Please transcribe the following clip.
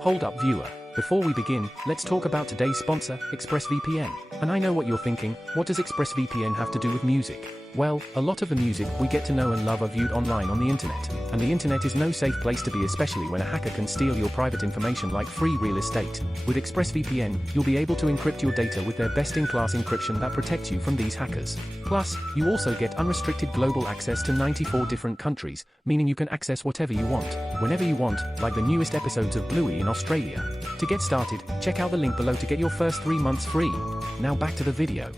Hold up, viewer. Before we begin, let's talk about today's sponsor, ExpressVPN. And I know what you're thinking, what does ExpressVPN have to do with music? Well, a lot of the music we get to know and love are viewed online on the internet. And the internet is no safe place to be, especially when a hacker can steal your private information like free real estate. With ExpressVPN, you'll be able to encrypt your data with their best-in-class encryption that protects you from these hackers. Plus, you also get unrestricted global access to 94 different countries, meaning you can access whatever you want, whenever you want, like the newest episodes of Bluey in Australia. To get started, check out the link below to get your first 3 months free. Now back to the video.